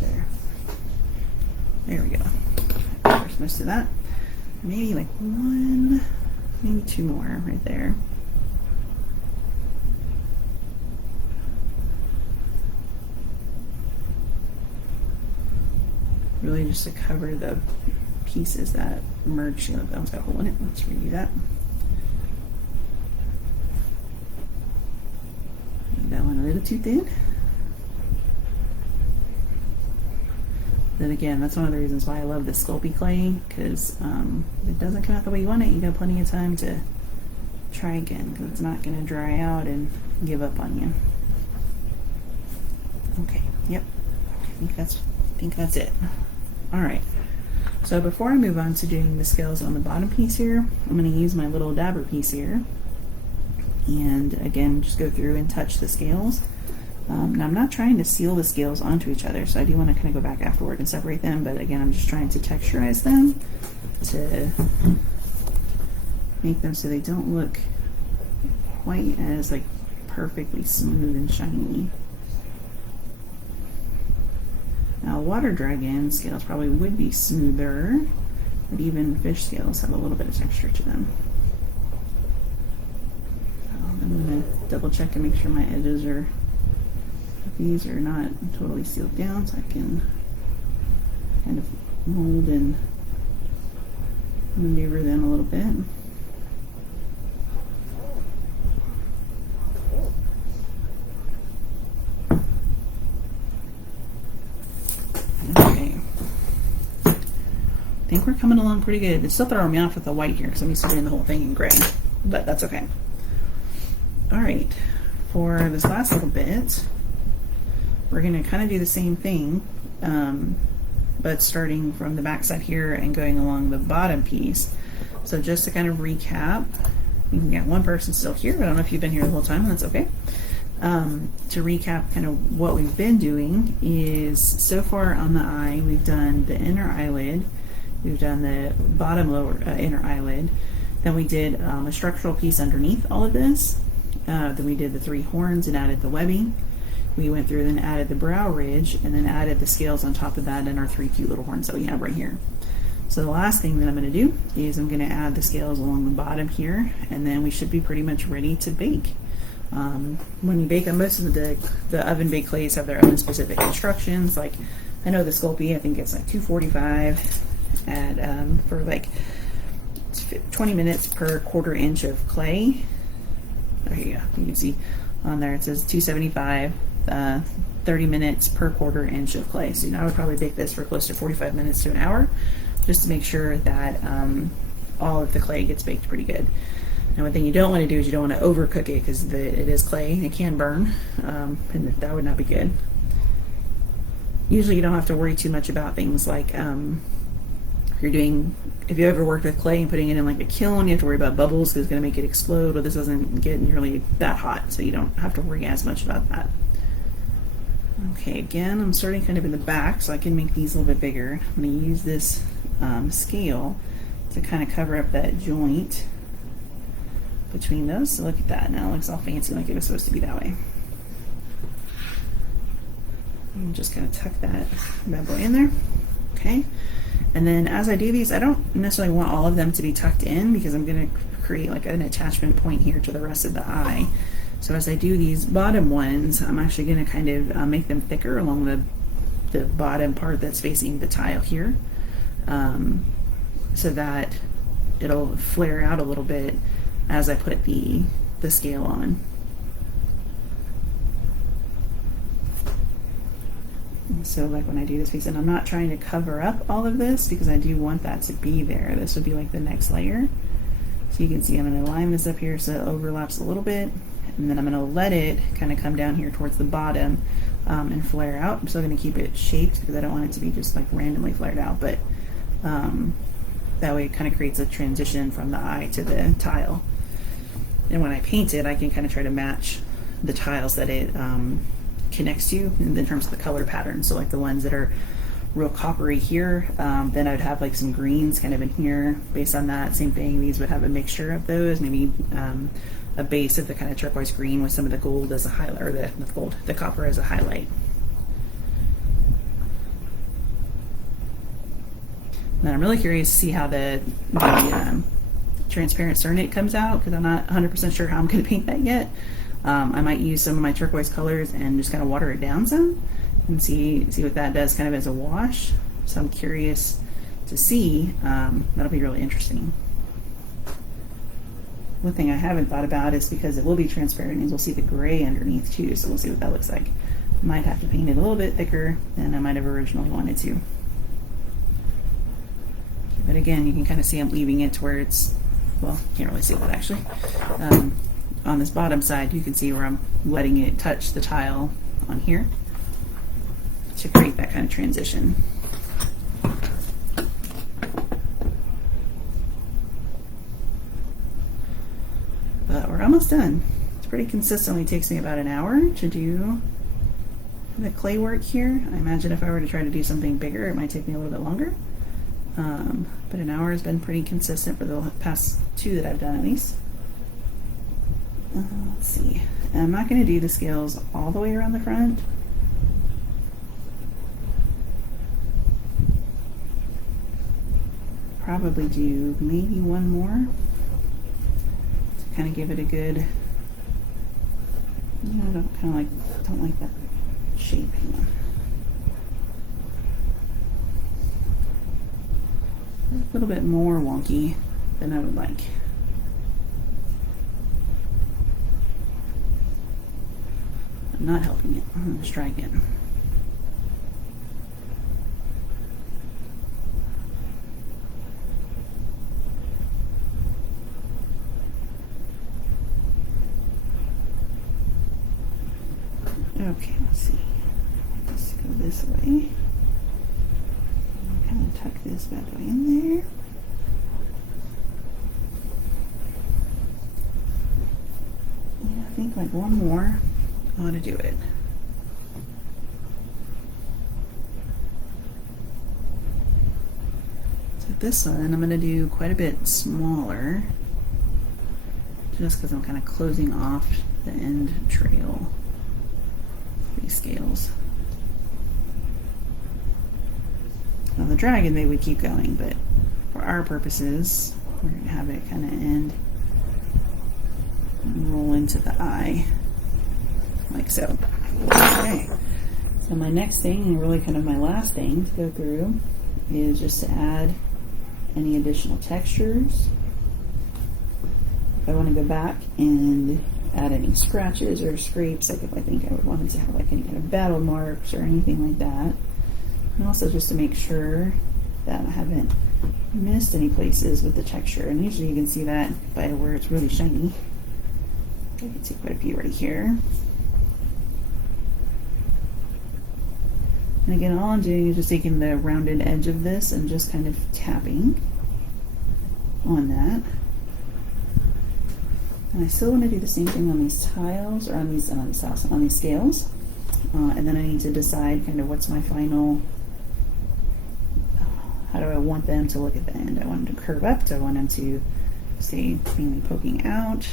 there. There we go. There's most of that. Maybe like one, maybe two more right there. Really just to cover the pieces that merge. That one's got a hole in it. Let's redo that. Make that one a little too thin. Then again, that's one of the reasons why I love this Sculpty clay, because if it doesn't come out the way you want it, you got plenty of time to try again, because it's not going to dry out and give up on you. Okay, yep, I think that's it. All right, so before I move on to doing the scales on the bottom piece here, I'm going to use my little dabber piece here, and again, just go through and touch the scales. Now I'm not trying to seal the scales onto each other, so I do want to kind of go back afterward and separate them, but again, I'm just trying to texturize them to make them so they don't look quite as like perfectly smooth and shiny. Now water dragon scales probably would be smoother, but even fish scales have a little bit of texture to them. So I'm going to double check and make sure my edges are, these are not totally sealed down, so I can kind of mold and maneuver them a little bit. Okay. I think we're coming along pretty good. It's still throwing me off with the white here because I'm used to doing the whole thing in gray, but that's okay. All right, for this last little bit, we're going to kind of do the same thing, but starting from the back side here and going along the bottom piece. So just to kind of recap, you can get one person still here, but I don't know if you've been here the whole time, and that's okay. To recap kind of what we've been doing is, so far on the eye, we've done the inner eyelid, we've done the bottom lower inner eyelid, then we did a structural piece underneath all of this, then we did the 3 horns and added the webbing. We went through and added the brow ridge and then added the scales on top of that and our 3 cute little horns that we have right here. So the last thing that I'm going to do is I'm going to add the scales along the bottom here, and then we should be pretty much ready to bake. When you bake on most of the oven baked clays have their own specific instructions. Like I know the Sculpty, I think it's like 245 at for like 20 minutes per 1/4 inch of clay. There you go. You can see on there it says 275. 30 minutes per 1/4 inch of clay. So I would probably bake this for close to 45 minutes to an hour, just to make sure that all of the clay gets baked pretty good. Now one thing you don't want to do is you don't want to overcook it, because it is clay, it can burn, and that would not be good. Usually you don't have to worry too much about things like if you ever worked with clay and putting it in like a kiln, you have to worry about bubbles because it's going to make it explode, but this doesn't get nearly that hot, so you don't have to worry as much about that. Okay, again, I'm starting kind of in the back so I can make these a little bit bigger. I'm going to use this scale to kind of cover up that joint between those. So look at that, now it looks all fancy like it was supposed to be that way. I'm just going to tuck that bad boy in there. Okay, and then as I do these, I don't necessarily want all of them to be tucked in because I'm going to create like an attachment point here to the rest of the eye. So as I do these bottom ones, I'm actually going to kind of make them thicker along the bottom part that's facing the tile here, so that it'll flare out a little bit as I put the scale on. And so like when I do this piece, and I'm not trying to cover up all of this because I do want that to be there. This would be like the next layer. So you can see I'm going to line this up here so it overlaps a little bit, and then I'm going to let it kind of come down here towards the bottom and flare out. I'm still going to keep it shaped because I don't want it to be just like randomly flared out, but that way it kind of creates a transition from the eye to the tile. And when I paint it, I can kind of try to match the tiles that it connects to in terms of the color pattern. So like the ones that are real coppery here, then I'd have like some greens kind of in here based on that. Same thing, these would have a mixture of those, maybe a base of the kind of turquoise green with some of the gold as a highlight, or the copper as a highlight. And I'm really curious to see how the transparent Cernit comes out, because I'm not 100% sure how I'm going to paint that yet. I might use some of my turquoise colors and just kind of water it down some and see what that does kind of as a wash. So I'm curious to see. That'll be really interesting. One thing I haven't thought about is, because it will be transparent, is we'll see the gray underneath too, so we'll see what that looks like. Might have to paint it a little bit thicker than I might have originally wanted to. But again, you can kind of see I'm leaving it to where it's, well, can't really see that actually. On this bottom side, you can see where I'm letting it touch the tile on here to create that kind of transition. But we're almost done. It's pretty consistently takes me about an hour to do the clay work here. I imagine if I were to try to do something bigger, it might take me a little bit longer. But an hour has been pretty consistent for the past two that I've done at least. Let's see. I'm not going to do the scales all the way around the front. Probably do maybe one more to kind of give it a good, you know, don't like that shape. Hang on. A little bit more wonky than I would like. I'm not helping it. I'm going to try again. Okay, let's see. Let's go this way. Kind of tuck this bad boy in there. Yeah, I think like one more ought to do it. So this one I'm going to do quite a bit smaller, just because I'm kind of closing off the end trail of these scales. Now the dragon, they would keep going, but for our purposes, we're going to have it kind of end and roll into the eye, like so. Okay, so my next thing, and really kind of my last thing to go through, is just to add any additional textures. If I want to go back and add any scratches or scrapes, like if I think I would want it to have like any kind of battle marks or anything like that. And also just to make sure that I haven't missed any places with the texture. And usually you can see that by where it's really shiny. I can see quite a few right here. And again, all I'm doing is just taking the rounded edge of this and just kind of tapping on that. And I still want to do the same thing on these tiles, or on these scales. And then I need to decide kind of what's my final, how do I want them to look at the end? I want them to curve up, do I want them to stay mainly poking out?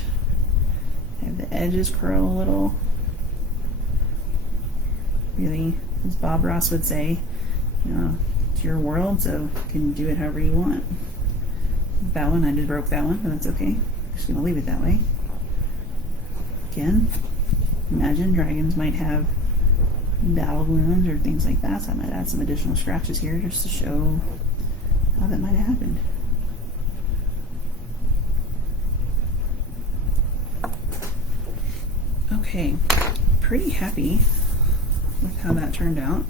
Have the edges curl a little. Really, as Bob Ross would say, you know, it's your world, so you can do it however you want. That one, I just broke that one, but that's okay. I'm just going to leave it that way. Again, imagine dragons might have battle wounds or things like that, so I might add some additional scratches here just to show how that might have happened. Okay, pretty happy with how that turned out.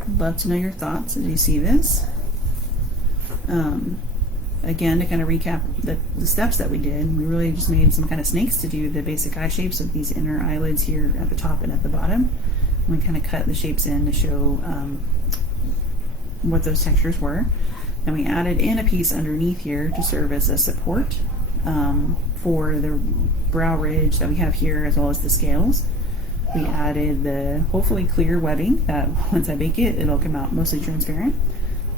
I'd love to know your thoughts as you see this. again, to kind of recap the steps that we did, we really just made some kind of snakes to do the basic eye shapes of these inner eyelids here at the top and at the bottom. And we kind of cut the shapes in to show what those textures were. And we added in a piece underneath here to serve as a support for the brow ridge that we have here, as well as the scales. We added the hopefully clear webbing that once I bake it, it'll come out mostly transparent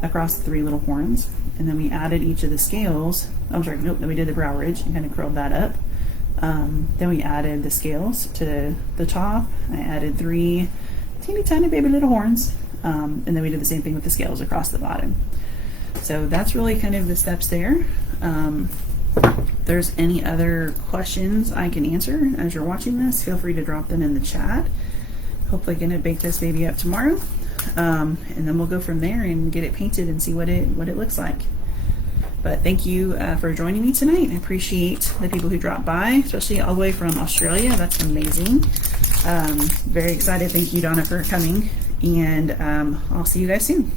across the 3 little horns. And then we added each of the scales. I'm sorry, nope, then we did the brow ridge and kind of curled that up. Then we added the scales to the top. I added 3 teeny tiny baby little horns. And then we did the same thing with the scales across the bottom. So that's really kind of the steps there. If there's any other questions I can answer as you're watching this, feel free to drop them in the chat. Hopefully gonna bake this baby up tomorrow. And then we'll go from there and get it painted and see what it looks like. But thank you for joining me tonight. I appreciate the people who dropped by, especially all the way from Australia. That's amazing. Very excited. Thank you, Donna, for coming. And I'll see you guys soon.